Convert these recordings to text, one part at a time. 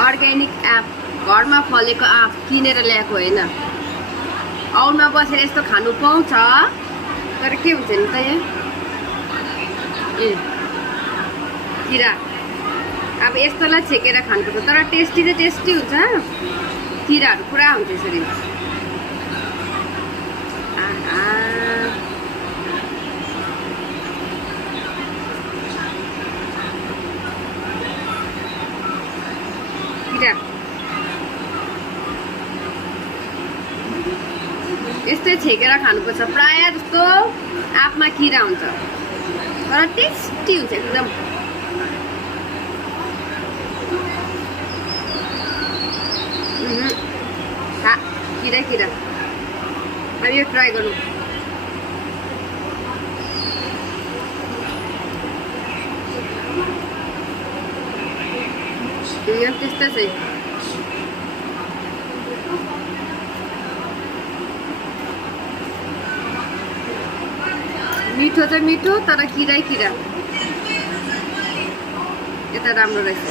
Organic आँप, घरमा फलेको आँप किनेर ल्याएको होइन। औलमा बसेर यस्तो खानु पाउँछ, तर के हुन्छ नि त यहाँ ए किरा। अब यस्तोलाई छेकेर खानुपर्छ, तर टेस्टी त टेस्टी हुन्छ। किराहरू पुरा हुन्छ यसरी। किरा यस्तै छेकेर खानुपर्छ। प्रायः जस्तो आँपमा किरा हुन्छ, तर टेस्टी हुन्छ एकदम। किरा किरा अब यो ट्राई गर्नु। त्यस्तै छ। मिठो चाहिँ मिठो, तर किरै किरा। यता राम्रो रहेछ।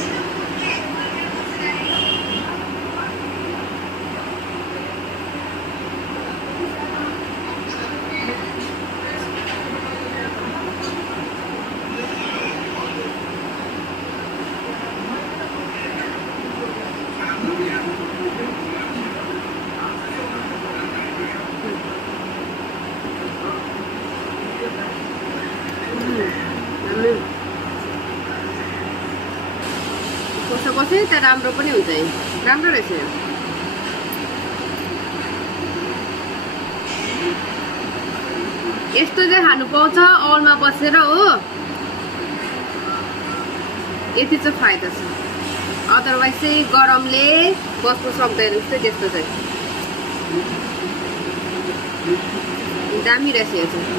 कसो कसै त राम्रो पनि हुन्छ है, राम्रो रहेछ। यस्तो चाहिँ खानु पाउँछ औलमा बसेर हो, यति चाहिँ फाइदा छ। अदरवाइज चाहिँ गरमले बस्नु सक्दैन जस्तै त्यस्तो चाहिँ। दामी रहेछ यो चाहिँ।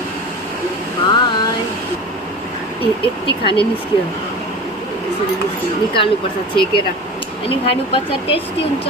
यति खाने निस्क्यो, यसरी निकाल्नुपर्छ छेकेर अनि खानुपर्छ, टेस्टी हुन्छ।